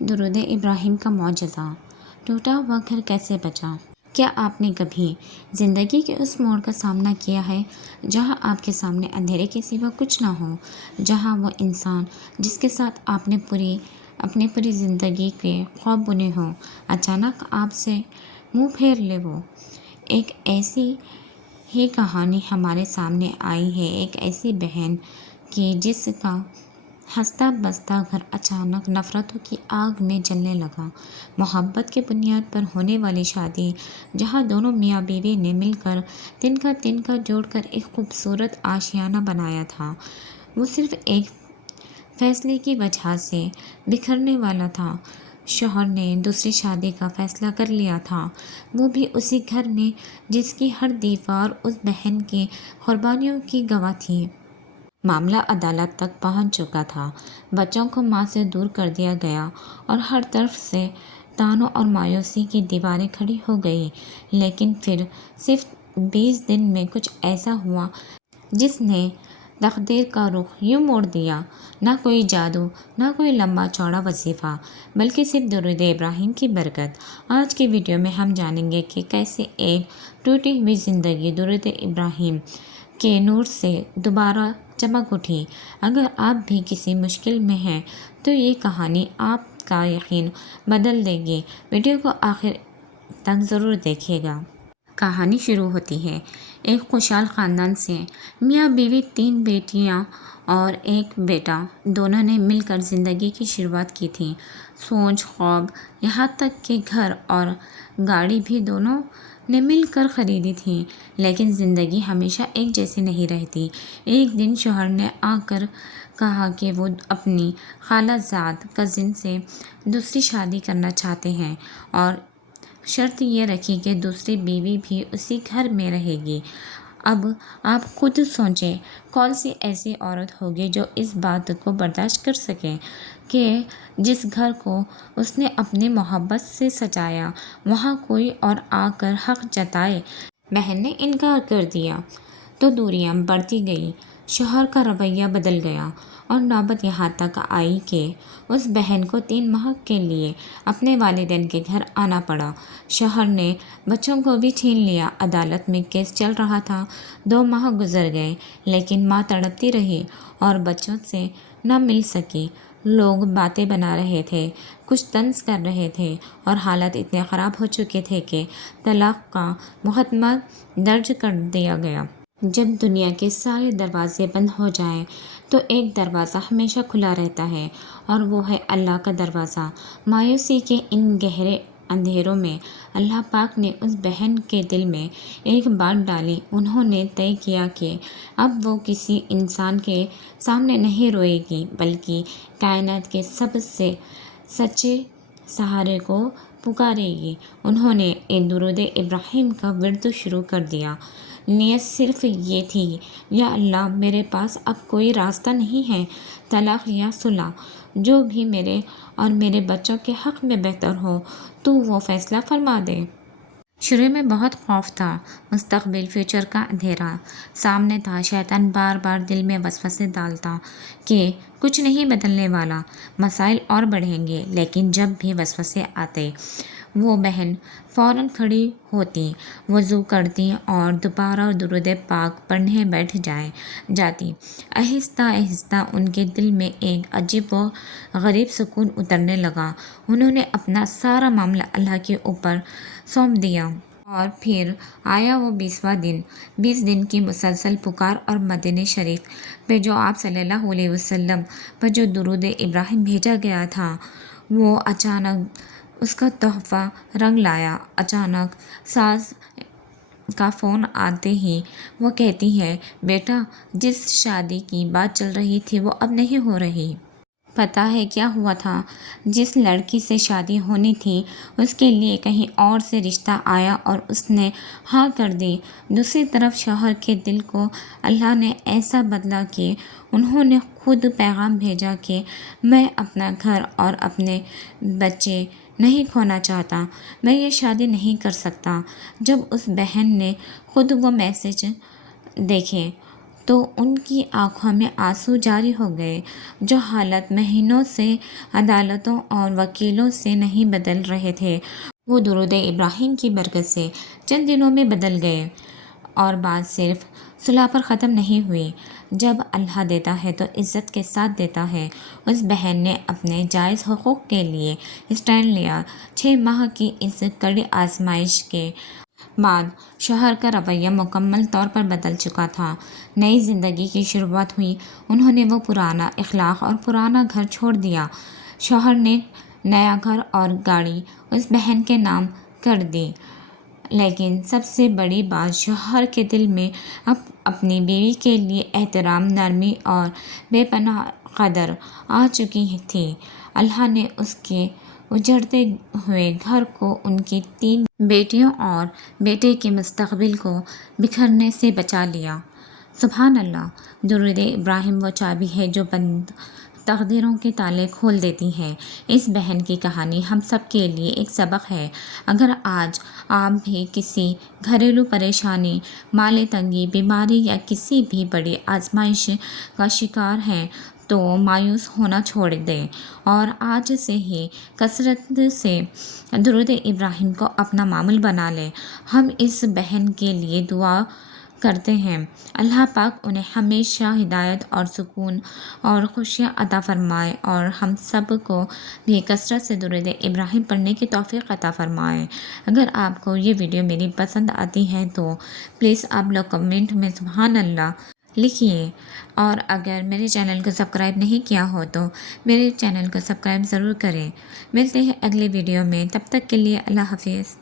درود ابراہیم کا معجزہ، ٹوٹا ہوا گھر کیسے بچا؟ کیا آپ نے کبھی زندگی کے اس موڑ کا سامنا کیا ہے جہاں آپ کے سامنے اندھیرے کے سوا کچھ نہ ہو، جہاں وہ انسان جس کے ساتھ آپ نے اپنی پوری زندگی کے خواب بنے ہوں اچانک آپ سے منہ پھیر لے؟ وہ ایک ایسی ہی کہانی ہمارے سامنے آئی ہے، ایک ایسی بہن کی جس کا ہنستا بستا گھر اچانک نفرتوں کی آگ میں جلنے لگا۔ محبت کی بنیاد پر ہونے والی شادی، جہاں دونوں میاں بیوی نے مل کر تنکا جوڑ کر ایک خوبصورت آشیانہ بنایا تھا، وہ صرف ایک فیصلے کی وجہ سے بکھرنے والا تھا۔ شوہر نے دوسری شادی کا فیصلہ کر لیا تھا، وہ بھی اسی گھر میں جس کی ہر دیوار اس بہن کی قربانیوں کی گواہ تھی۔ معاملہ عدالت تک پہنچ چکا تھا، بچوں کو ماں سے دور کر دیا گیا اور ہر طرف سے طعنوں اور مایوسی کی دیواریں کھڑی ہو گئیں۔ لیکن پھر صرف 20 دن میں کچھ ایسا ہوا جس نے تقدیر کا رخ یوں موڑ دیا۔ نہ کوئی جادو، نہ کوئی لمبا چوڑا وظیفہ، بلکہ صرف درود ابراہیم کی برکت۔ آج کی ویڈیو میں ہم جانیں گے کہ کیسے ایک ٹوٹی ہوئی زندگی درود ابراہیم کے نور سے دوبارہ چمک اٹھی۔ اگر آپ بھی کسی مشکل میں ہیں تو یہ کہانی آپ کا یقین بدل دے گی۔ ویڈیو کو آخر تک ضرور دیکھیے گا۔ کہانی شروع ہوتی ہے ایک خوشحال خاندان سے۔ میاں بیوی، 3 بیٹیاں اور 1 بیٹا، دونوں نے مل کر زندگی کی شروعات کی تھی۔ سوچ، خواب، یہاں تک کہ گھر اور گاڑی بھی دونوں نے مل کر خریدی تھی۔ لیکن زندگی ہمیشہ ایک جیسی نہیں رہتی۔ ایک دن شوہر نے آ کر کہا کہ وہ اپنی خالہ زاد کزن سے دوسری شادی کرنا چاہتے ہیں اور شرط یہ رکھی کہ دوسری بیوی بھی اسی گھر میں رہے گی۔ اب آپ خود سوچیں، کون سی ایسی عورت ہوگی جو اس بات کو برداشت کر سکے کہ جس گھر کو اس نے اپنی محبت سے سجایا وہاں کوئی اور آ کر حق جتائے؟ بہن نے انکار کر دیا تو دوریاں بڑھتی گئیں، شوہر کا رویہ بدل گیا اور نوبت یہاں تک آئی کہ اس بہن کو 3 ماہ کے لیے اپنے والدین کے گھر آنا پڑا۔ شوہر نے بچوں کو بھی چھین لیا۔ عدالت میں کیس چل رہا تھا۔ 2 ماہ گزر گئے لیکن ماں تڑپتی رہی اور بچوں سے نہ مل سکی۔ لوگ باتیں بنا رہے تھے، کچھ طنز کر رہے تھے اور حالات اتنے خراب ہو چکے تھے کہ طلاق کا مقدمہ درج کر دیا گیا۔ جب دنیا کے سارے دروازے بند ہو جائیں تو ایک دروازہ ہمیشہ کھلا رہتا ہے اور وہ ہے اللہ کا دروازہ۔ مایوسی کے ان گہرے اندھیروں میں اللہ پاک نے اس بہن کے دل میں ایک بات ڈالی۔ انہوں نے طے کیا کہ اب وہ کسی انسان کے سامنے نہیں روئے گی بلکہ کائنات کے سب سے سچے سہارے کو پکارے گی۔ انہوں نے درود ابراہیم کا ورد شروع کر دیا۔ نیت صرف یہ تھی، یا اللہ، میرے پاس اب کوئی راستہ نہیں ہے، طلاق یا صلح، جو بھی میرے اور میرے بچوں کے حق میں بہتر ہو تو وہ فیصلہ فرما دے۔ شروع میں بہت خوف تھا، مستقبل، فیوچر کا اندھیرا سامنے تھا۔ شیطان بار بار دل میں وسوسے ڈالتا کہ کچھ نہیں بدلنے والا، مسائل اور بڑھیں گے۔ لیکن جب بھی وسوسے آتے، وہ بہن فوراً کھڑی ہوتی، وضو کرتی اور دوبارہ درود پاک پڑھنے بیٹھ جاتی۔ آہستہ آہستہ ان کے دل میں ایک عجیب و غریب سکون اترنے لگا۔ انہوں نے اپنا سارا معاملہ اللہ کے اوپر سونپ دیا۔ اور پھر آیا وہ 20واں دن۔ 20 دن کی مسلسل پکار اور مدینہ شریف پہ جو آپ صلی اللہ علیہ وسلم پر جو درود ابراہیم بھیجا گیا تھا، وہ اچانک اس کا تحفہ رنگ لایا۔ اچانک ساس کا فون آتے ہی وہ کہتی ہے، بیٹا، جس شادی کی بات چل رہی تھی وہ اب نہیں ہو رہی۔ پتہ ہے کیا ہوا تھا؟ جس لڑکی سے شادی ہونی تھی اس کے لیے کہیں اور سے رشتہ آیا اور اس نے ہاں کر دی۔ دوسری طرف شوہر کے دل کو اللہ نے ایسا بدلا کہ انہوں نے خود پیغام بھیجا کہ میں اپنا گھر اور اپنے بچے نہیں کھونا چاہتا، میں یہ شادی نہیں کر سکتا۔ جب اس بہن نے خود وہ میسج دیکھے تو ان کی آنکھوں میں آنسو جاری ہو گئے۔ جو حالات مہینوں سے عدالتوں اور وکیلوں سے نہیں بدل رہے تھے، وہ درود ابراہیم کی برکت سے چند دنوں میں بدل گئے۔ اور بات صرف صلح پر ختم نہیں ہوئی۔ جب اللہ دیتا ہے تو عزت کے ساتھ دیتا ہے۔ اس بہن نے اپنے جائز حقوق کے لیے اسٹینڈ لیا۔ 6 ماہ کی اس کڑی آزمائش کے بعد شوہر کا رویہ مکمل طور پر بدل چکا تھا۔ نئی زندگی کی شروعات ہوئی۔ انہوں نے وہ پرانا اخلاق اور پرانا گھر چھوڑ دیا۔ شوہر نے نیا گھر اور گاڑی اس بہن کے نام کر دی، لیکن سب سے بڑی بات، شوہر کے دل میں اب اپنی بیوی کے لیے احترام، نرمی اور بے پناہ قدر آ چکی تھی۔ اللہ نے اس کے اجڑتے ہوئے گھر کو، ان کی 3 بیٹیوں اور بیٹے کے مستقبل کو بکھرنے سے بچا لیا۔ سبحان اللہ! درود ابراہیم وہ چابی ہے جو بند تقدیروں کے تالے کھول دیتی ہے۔ اس بہن کی کہانی ہم سب کے لیے ایک سبق ہے۔ اگر آج آپ بھی کسی گھریلو پریشانی، مالی تنگی، بیماری یا کسی بھی بڑی آزمائش کا شکار ہیں تو مایوس ہونا چھوڑ دیں اور آج سے ہی کثرت سے درود ابراہیم کو اپنا معمول بنا لیں۔ ہم اس بہن کے لیے دعا کرتے ہیں، اللہ پاک انہیں ہمیشہ ہدایت اور سکون اور خوشیاں عطا فرمائے اور ہم سب کو بھی کثرت سے درود ابراہیم پڑھنے کی توفیق عطا فرمائے۔ اگر آپ کو یہ ویڈیو میری پسند آتی ہے تو پلیز آپ لوگ کمنٹ میں سبحان اللہ لکھیے، اور اگر میرے چینل کو سبسکرائب نہیں کیا ہو تو میرے چینل کو سبسکرائب ضرور کریں۔ ملتے ہیں اگلے ویڈیو میں، تب تک کے لیے اللہ حافظ۔